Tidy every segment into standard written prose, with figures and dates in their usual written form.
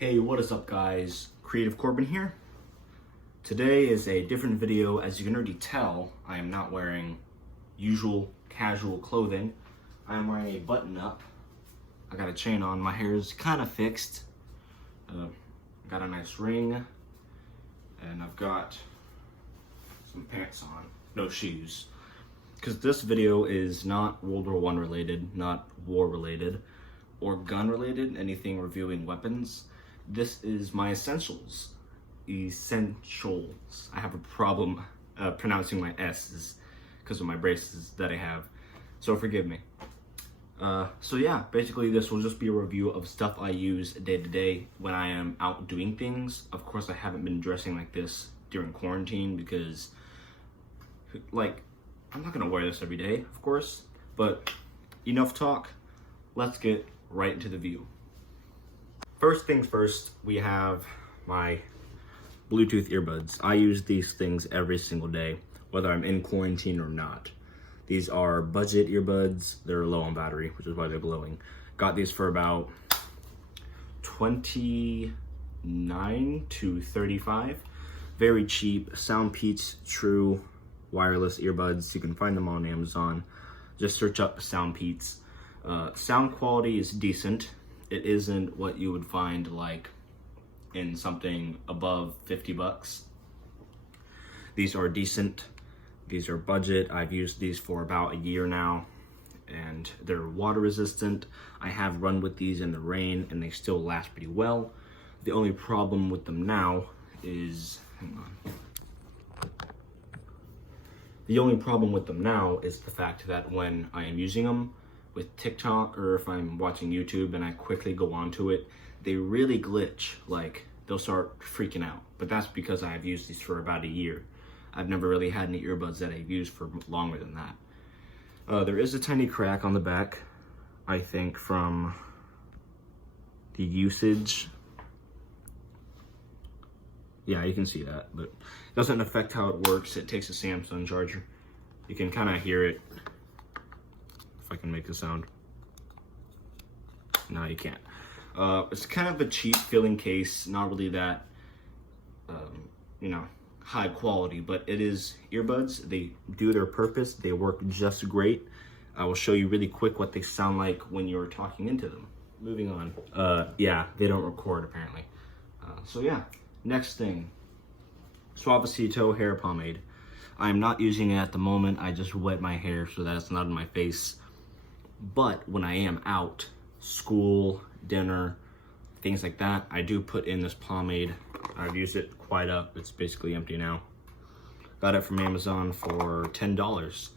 Hey, what is up guys? Creative Corbin here. Today is a different video. As you can already tell, I am not wearing usual casual clothing. I am wearing a button up. I got a chain on, my hair is kind of fixed. Got a nice ring, and I've got some pants on, no shoes. Because this video is not World War I related, not war related, or gun related, anything reviewing weapons. This is my essentials. Essentials. I have a problem pronouncing my S's because of my braces that I have, so forgive me. So yeah, basically this will just be a review of stuff I use day to day when I am out doing things. Of course, I haven't been dressing like this during quarantine because, like, I'm not gonna wear this every day, of course, but enough talk. Let's get right into the view. First things first, we have my Bluetooth earbuds. I use these things every single day, whether I'm in quarantine or not. These are budget earbuds. They're low on battery, which is why they're glowing. Got these for about $29 to $35. Very cheap. Soundpeats True wireless earbuds. You can find them on Amazon. Just search up Soundpeats. Sound quality is decent. It isn't what you would find like in something above 50 bucks. These are decent. These are budget. I've used these for about a year now, and they're water resistant. I have run with these in the rain and they still last pretty well. The only problem with them now is, hang on. The only problem with them now is the fact that when I am using them with TikTok, or if I'm watching YouTube and I quickly go onto it, they really glitch. Like, they'll start freaking out. But that's because I've used these for about a year. I've never really had any earbuds that I've used for longer than that. There is a tiny crack on the back, I think from the usage. Yeah, you can see that, but it doesn't affect how it works. It takes a Samsung charger. You can kind of hear it. If I can make the sound. No, you can't. It's kind of a cheap feeling case, not really that, high quality, but it is earbuds. They do their purpose. They work just great. I will show you really quick what they sound like when you're talking into them. Moving on. Yeah, they don't record apparently. So yeah, next thing, Suavecito hair pomade. I'm not using it at the moment. I just wet my hair so that it's not in my face. But when I am out, school, dinner, things like that, I do put in this pomade. I've used it quite up. It's basically empty now. Got it from Amazon for $10.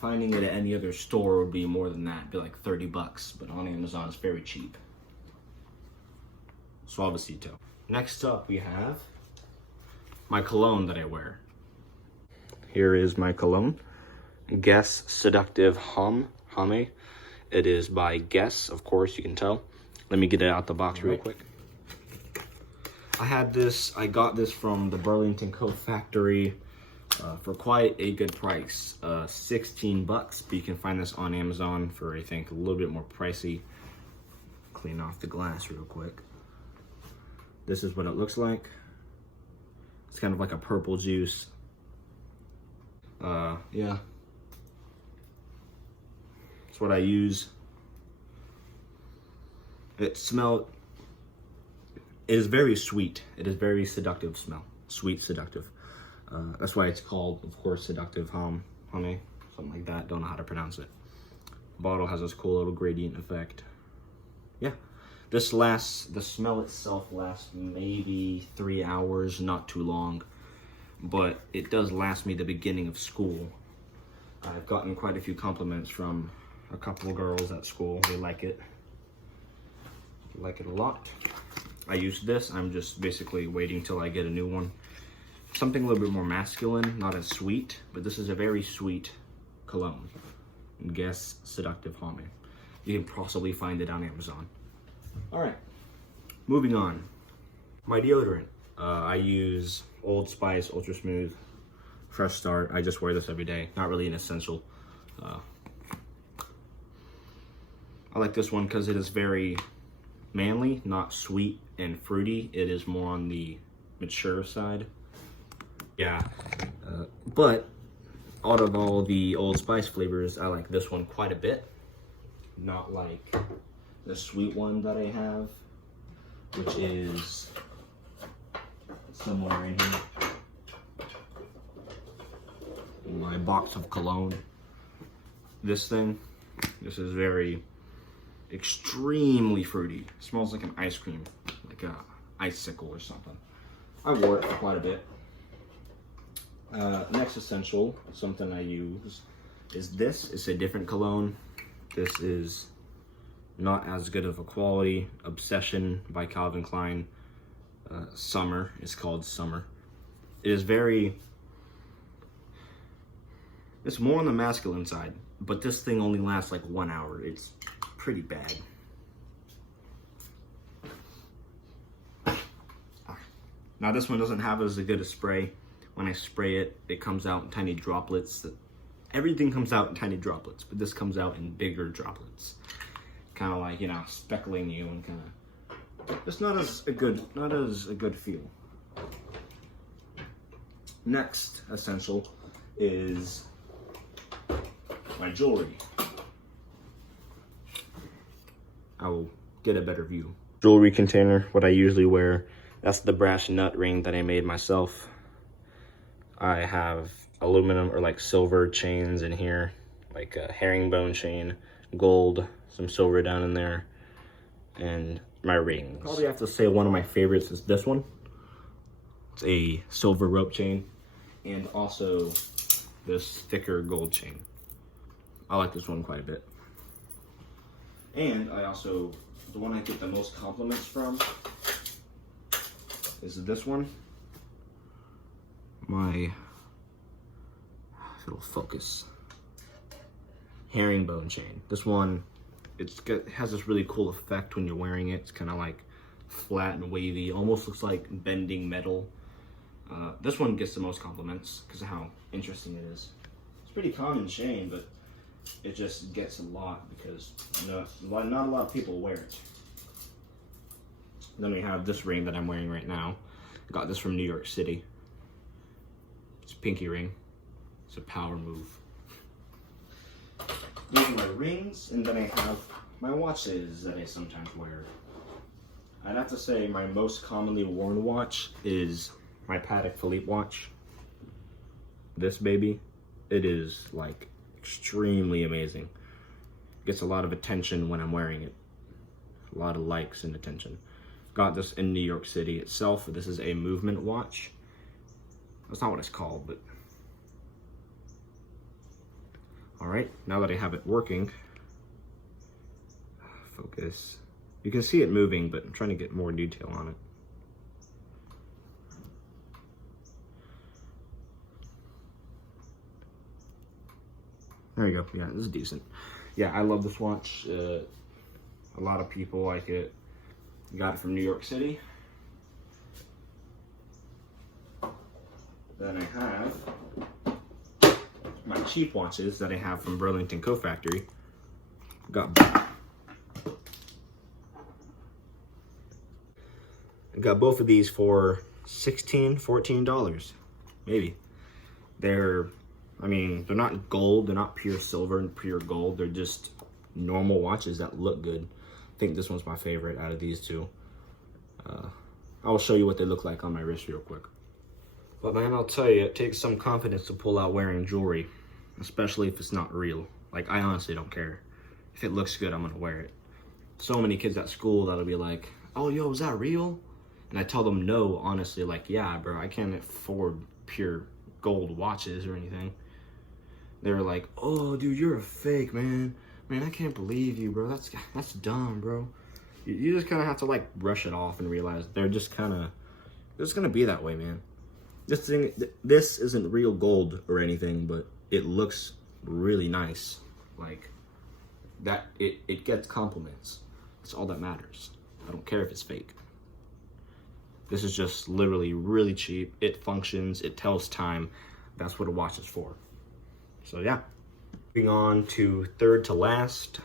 Finding it at any other store would be more than that. It'd be like 30 bucks, but on Amazon it's very cheap. Suavecito. Next up we have my cologne that I wear. Here is my cologne. Guess Seductive Hum. It is by Guess, of course, you can tell. Let me get it out the box real quick. I got this from the Burlington Coat Factory for quite a good price. 16 bucks, but you can find this on Amazon for, I think, a little bit more pricey. Clean off the glass real quick. This is what it looks like. It's kind of like a purple juice. Yeah. That's what I use. It is very sweet. It is very seductive smell. Sweet, seductive. That's why it's called, of course, Seductive Hum, honey, something like that. Don't know how to pronounce it. The bottle has this cool little gradient effect. Yeah. The smell itself lasts maybe 3 hours, not too long. But it does last me the beginning of school. I've gotten quite a few compliments from a couple of girls at school. They like it. Like it a lot. I use this. I'm just basically waiting till I get a new one. Something a little bit more masculine, not as sweet, but this is a very sweet cologne. Guess Seductive Hum. You can possibly find it on Amazon. All right, moving on. My deodorant. I use Old Spice Ultra Smooth Fresh Start. I just wear this every day. Not really an essential. I like this one because it is very manly, not sweet and fruity. It is more on the mature side. Yeah, but out of all the Old Spice flavors, I like this one quite a bit. Not like the sweet one that I have, which is somewhere in here. My box of cologne. This is very extremely fruity. It smells like an ice cream, like a icicle or something. I wore it for quite a bit. Next essential, something I use, is this. It's a different cologne. This is not as good of a quality. Obsession by Calvin Klein. Summer. It's called Summer. It is it's more on the masculine side, but this thing only lasts like 1 hour. It's pretty bad. Now this one doesn't have as good a spray. When I spray it, it comes out in tiny droplets. Everything comes out in tiny droplets, but this comes out in bigger droplets. Kind of like, you know, speckling you and kind of, it's not as a good feel. Next essential is my jewelry. I will get a better view. Jewelry container, what I usually wear. That's the brass nut ring that I made myself. I have aluminum or like silver chains in here, like a herringbone chain, gold, some silver down in there, and my rings. Probably have to say one of my favorites is this one. It's a silver rope chain, and also this thicker gold chain. I like this one quite a bit. And I also, the one I get the most compliments from is this one. My, if it'll focus, herringbone chain. This one, it has this really cool effect when you're wearing it. It's kind of like flat and wavy, almost looks like bending metal. This one gets the most compliments because of how interesting it is. It's a pretty common chain, but it just gets a lot because not a lot of people wear it. Then we have this ring that I'm wearing right now. I got this from New York City. It's a pinky ring. It's a power move. These are my rings, and then I have my watches that I sometimes wear. I'd have to say my most commonly worn watch is my Patek Philippe watch. This baby, it is like extremely amazing. Gets a lot of attention when I'm wearing it. A lot of likes and attention. Got this in New York City itself. This is a movement watch. That's not what it's called, but all right, now that I have it working, focus. You can see it moving, but I'm trying to get more detail on it. There you go. Yeah, this is decent. Yeah, I love this watch. A lot of people like it. Got it from New York City. Then I have my cheap watches that I have from Burlington Coat Factory. I got both of these for $16, $14, maybe. They're not gold, they're not pure silver and pure gold. They're just normal watches that look good. I think this one's my favorite out of these two. I will show you what they look like on my wrist real quick. But man, I'll tell you, it takes some confidence to pull out wearing jewelry, especially if it's not real. Like, I honestly don't care. If it looks good, I'm gonna wear it. So many kids at school that'll be like, oh, yo, is that real? And I tell them no, honestly, like, yeah, bro, I can't afford pure gold watches or anything. They're like, oh, dude, you're a fake, man. Man, I can't believe you, bro. That's dumb, bro. You just kind of have to, like, brush it off and realize they're just gonna be that way, man. This isn't real gold or anything, but it looks really nice. Like, that, it gets compliments. That's all that matters. I don't care if it's fake. This is just literally really cheap. It functions, it tells time. That's what a watch is for. So yeah. Moving on to third to last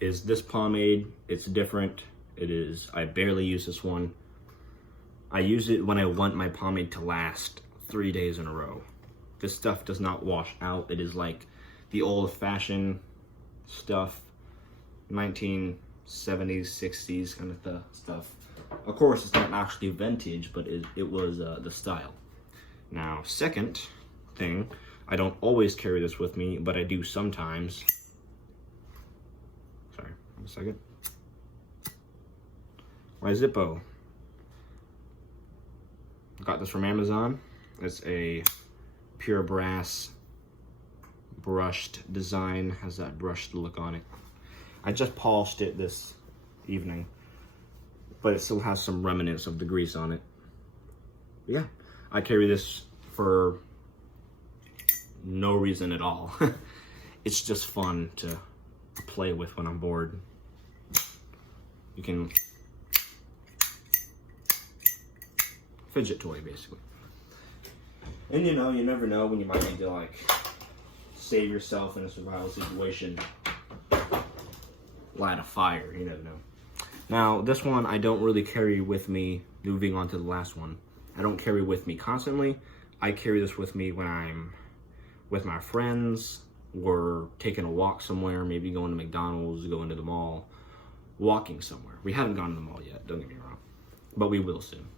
is this pomade. It's different. I barely use this one. I use it when I want my pomade to last 3 days in a row. This stuff does not wash out. It is like the old-fashioned stuff, 1970s, 60s kind of stuff. Of course, it's not actually vintage, but it was the style. Now, second thing, I don't always carry this with me, but I do sometimes. Sorry, one second. My Zippo. Got this from Amazon. It's a pure brass brushed design. Has that brushed look on it. I just polished it this evening, but it still has some remnants of the grease on it. But yeah, I carry this for no reason at all. It's just fun to play with when I'm bored. You can fidget toy, basically. And you know, you never know when you might need to like save yourself in a survival situation. Light a fire, you never know. Now, this one I don't really carry with me. Moving on to the last one, I don't carry with me constantly. I carry this with me when I'm with my friends. We're taking a walk somewhere, maybe going to McDonald's, going to the mall, walking somewhere. We haven't gone to the mall yet, don't get me wrong, but we will soon.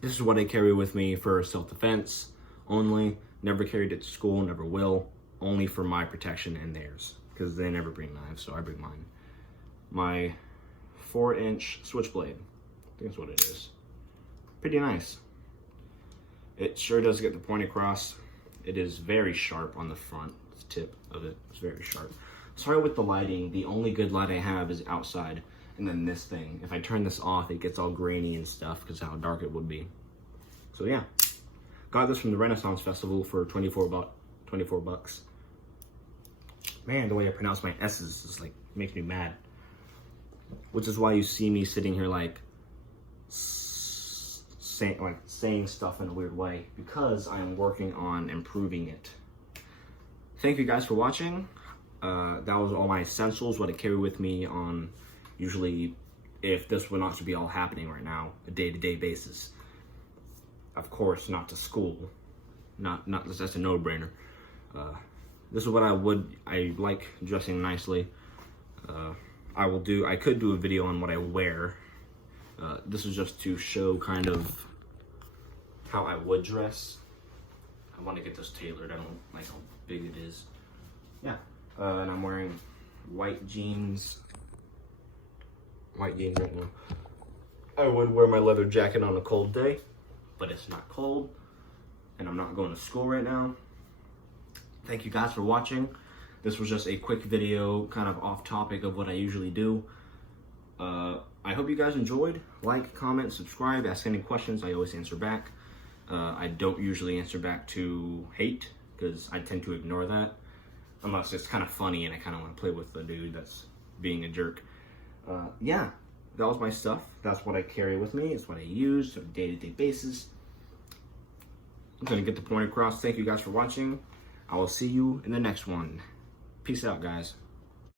This is what I carry with me for self-defense only. Never carried it to school, never will. Only for my protection and theirs, because they never bring knives, so I bring mine. My 4-inch switchblade. I think that's what it is. Pretty nice. It sure does get the point across. It is very sharp on the front. The tip of it is very sharp. Sorry with the lighting. The only good light I have is outside. And then this thing. If I turn this off, it gets all grainy and stuff because of how dark it would be. So yeah. Got this from the Renaissance Festival for 24 bucks. Man, the way I pronounce my S's is like, makes me mad. Which is why you see me sitting here like saying stuff in a weird way, because I am working on improving it. Thank you guys for watching. That was all my essentials, what I carry with me on, usually, if this were not to be all happening right now, a day-to-day basis. Of course, not to school. Not that's a no-brainer. This is what I like dressing nicely. I could do a video on what I wear. This is just to show kind of how I would dress. I want to get this tailored. I don't like how big it is. Yeah. And I'm wearing white jeans. White jeans right now. I would wear my leather jacket on a cold day, but it's not cold. And I'm not going to school right now. Thank you guys for watching. This was just a quick video, kind of off topic of what I usually do. I hope you guys enjoyed. Like, comment, subscribe, ask any questions. I always answer back. I don't usually answer back to hate, because I tend to ignore that. Unless it's kind of funny and I kind of want to play with the dude that's being a jerk. Yeah, that was my stuff. That's what I carry with me. It's what I use on a day-to-day basis. I'm going to get the point across. Thank you guys for watching. I will see you in the next one. Peace out, guys.